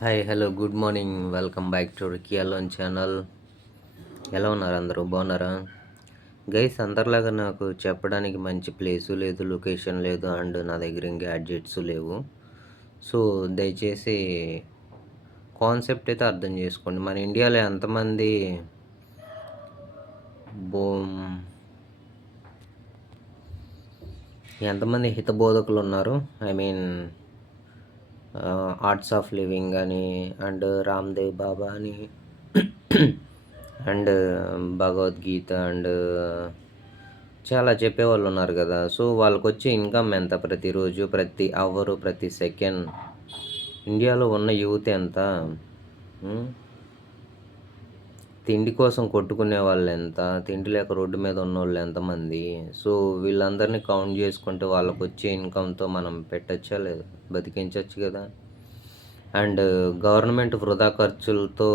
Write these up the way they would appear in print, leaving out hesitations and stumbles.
Hi hello good morning welcome back to Ricky alone channel. ఎలా ఉన్నారు అందరూ బాగున్నారా గైస్? అందరిలాగా నాకు చెప్పడానికి మంచి ప్లేసు లేదు, లొకేషన్ లేదు, అండ్ నా దగ్గర ఇంకా గ్యాడ్జెట్స్ లేవు. సో దయచేసి కాన్సెప్ట్ అయితే అర్థం చేసుకోండి. మన ఇండియాలో బో ఎంతమంది హితబోధకులు ఉన్నారు? I mean arts of living అని, అండ్ రామ్దేవ్ బాబా అని, అండ్ భగవద్గీత, అండ్ చాలా చెప్పేవాళ్ళు ఉన్నారు కదా. సో వాళ్ళకి వచ్చే ఇన్కమ్ ఎంత ప్రతిరోజు, ప్రతి అవరు, ప్రతి సెకండ్? ఇండియాలో ఉన్న యూత్ ఎంత? తిండి కోసం కొట్టుకునే వాళ్ళు ఎంత? తిండి లేక రోడ్డు మీద ఉన్న వాళ్ళు ఎంతమంది? సో వీళ్ళందరినీ కౌంట్ చేసుకుంటే వాళ్ళకు వచ్చే ఇన్కమ్తో మనం పెట్టచ్చా లేదా? బతికించవచ్చు కదా. అండ్ గవర్నమెంట్ వృధా ఖర్చులతో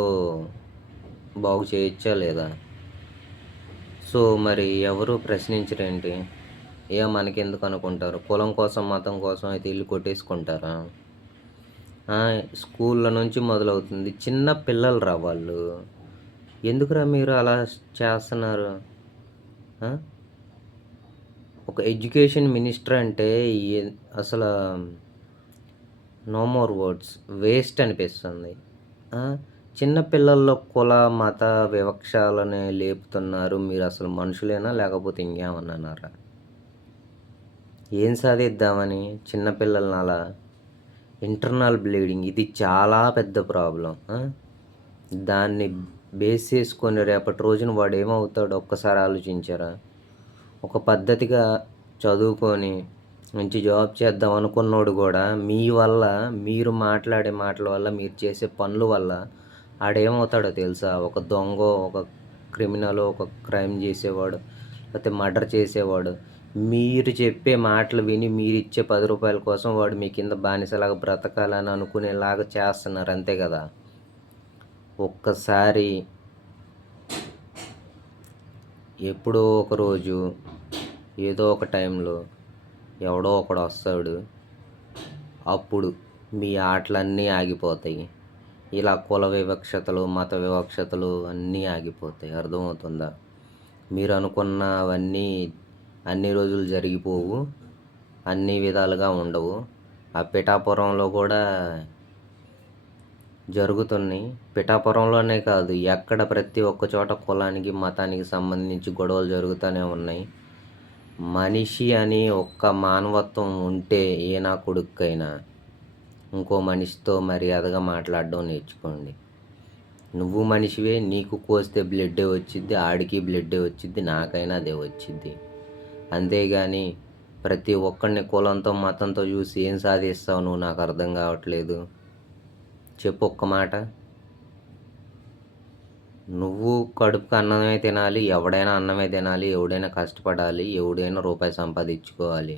బాగు చేయొచ్చా లేదా? సో మరి ఎవరు ప్రశ్నించరేంటి? మనకెందుకు అనుకుంటారు? కులం కోసం, మతం కోసం అయితే ఇల్లు కొట్టేసుకుంటారా? స్కూళ్ళ నుంచి మొదలవుతుంది. చిన్న పిల్లలు రా వాళ్ళు. ఎందుకురా మీరు అలా చేస్తున్నారు? ఒక ఎడ్యుకేషన్ మినిస్టర్ అంటే అసలు నో మోర్ వర్డ్స్, వేస్ట్ అనిపిస్తుంది. చిన్నపిల్లల్లో కుల మత వివక్షాలని లేపుతున్నారు. మీరు అసలు మనుషులేనా లేకపోతే ఇంకేమన్నారా? ఏం సాధిద్దామని చిన్నపిల్లల్ని అలా? ఇంటర్నల్ బ్లీడింగ్ ఇది చాలా పెద్ద ప్రాబ్లం. దాన్ని బేస్ చేసుకొని రేపటి రోజున వాడు ఏమవుతాడో ఒక్కసారి ఆలోచించారా? ఒక పద్ధతిగా చదువుకొని మంచి జాబ్ చేద్దాం అనుకున్నోడు కూడా మీ వల్ల, మీరు మాట్లాడే మాటల వల్ల, మీరు చేసే పనుల వల్ల ఆడేమవుతాడో తెలుసా? ఒక దొంగ, ఒక క్రిమినల్, ఒక క్రైమ్ చేసేవాడు, లేకపోతే మర్డర్ చేసేవాడు. మీరు చెప్పే మాటలు విని మీరు ఇచ్చే 10 రూపాయల కోసం వాడు మీ కింద బానిసలాగా బ్రతకాలని అనుకునేలాగా చేస్తున్నారు, అంతే కదా. ఒక్కసారి ఎప్పుడో ఒకరోజు ఏదో ఒక టైంలో ఎవడో ఒకడు వస్తాడు, అప్పుడు మీ ఆటలన్నీ ఆగిపోతాయి. ఇలా కుల వివక్షతలు, మత వివక్షతలు అన్నీ ఆగిపోతాయి. అర్థమవుతుందా? మీరు అనుకున్నవన్నీ అన్ని రోజులు జరిగిపోవు, అన్ని విధాలుగా ఉండవు. ఆ పిఠాపురంలో కూడా జరుగుతున్నాయి. పిఠాపురంలోనే కాదు, ఎక్కడ ప్రతి ఒక్క చోట కులానికి, మతానికి సంబంధించి గొడవలు జరుగుతూనే ఉన్నాయి. మనిషి అని ఒక్క మానవత్వం ఉంటే ఏ నా కొడుక్కైనా ఇంకో మనిషితో మర్యాదగా మాట్లాడడం నేర్చుకోండి. నువ్వు మనిషివే, నీకు కోస్తే బ్లడ్డే వచ్చిద్ది, ఆడికి బ్లడ్డే వచ్చిద్ది, నాకైనా అదే వచ్చిద్ది. అంతేగాని ప్రతి ఒక్కడిని కులంతో మతంతో చూసి ఏం సాధిస్తావు నువ్వు? నాకు అర్థం కావట్లేదు. చెప్పు ఒక్క మాట. నువ్వు కడుపుకి అన్నమే తినాలి, ఎవడైనా అన్నమే తినాలి, ఎవడైనా కష్టపడాలి, ఎవడైనా రూపాయి సంపాదించుకోవాలి.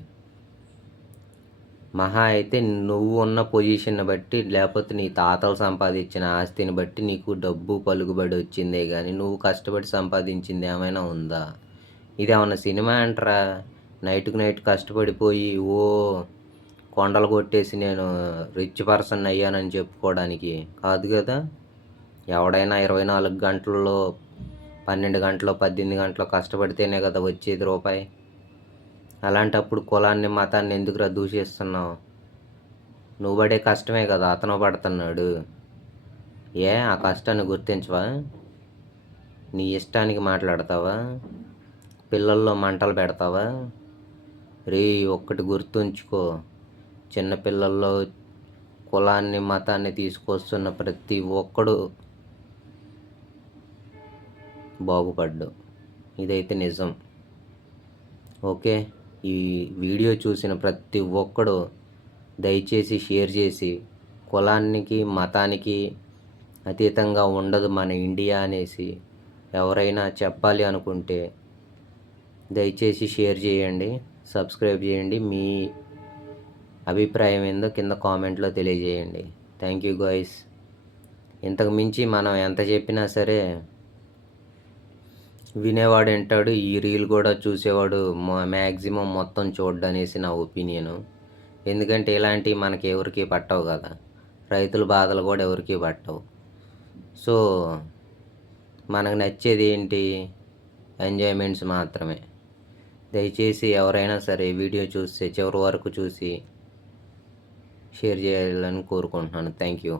మహా అయితే నువ్వు ఉన్న పొజిషన్ని బట్టి, లేకపోతే నీ తాతలు సంపాదించిన ఆస్తిని బట్టి నీకు డబ్బు పలుకుబడి వచ్చిందే కానీ నువ్వు కష్టపడి సంపాదించింది ఏమైనా ఉందా? ఇదేమన్నా సినిమా అంటారా? నైట్కి నైట్ కష్టపడిపోయి కొండలు కొట్టేసి నేను రిచ్ పర్సన్ అయ్యానని చెప్పుకోవడానికి కాదు కదా. ఎవడైనా 24 గంటల్లో 12 గంటలు 18 గంటలు కష్టపడితేనే కదా వచ్చేది రూపాయి. అలాంటప్పుడు కులాన్ని, మతాన్ని ఎందుకురా దూషిస్తున్నావు? నువ్వు పడే కష్టమే కదా అతను పడుతున్నాడు. ఆ కష్టాన్ని గుర్తించవా? నీ ఇష్టానికి మాట్లాడతావా? పిల్లల్లో మంటలు పెడతావా? ఒక్కటి గుర్తుంచుకో, చిన్నపిల్లల్లో కులాన్ని, మతాన్ని తీసుకొస్తున్న ప్రతి ఒక్కడు బాగుపడ్డు. ఇదైతే నిజం. ఓకే, ఈ వీడియో చూసిన ప్రతి ఒక్కడు దయచేసి షేర్ చేసి, కులానికి మతానికి అతీతంగా ఉండదు మన ఇండియా అనేసి ఎవరైనా చెప్పాలి అనుకుంటే దయచేసి షేర్ చేయండి, సబ్స్క్రైబ్ చేయండి. మీ అభిప్రాయం ఏందో కింద కామెంట్లో తెలియజేయండి. Thank you guys. ఇంతకు మించి మనం ఎంత చెప్పినా సరే వినేవాడు వింటాడు, ఈ రీల్ కూడా చూసేవాడు మ్యాక్సిమం మొత్తం చూడ్డనేసి నా ఒపీనియను. ఎందుకంటే ఇలాంటివి మనకి ఎవరికి పట్టవు కదా. రైతుల బాధలు కూడా ఎవరికీ పట్టవు. సో మనకు నచ్చేది ఏంటి? ఎంజాయ్మెంట్స్ మాత్రమే. దయచేసి ఎవరైనా సరే వీడియో చూస్తే చివరి వరకు చూసి షేర్ చేయాలని కోరుకుంటున్నాను. Thank you.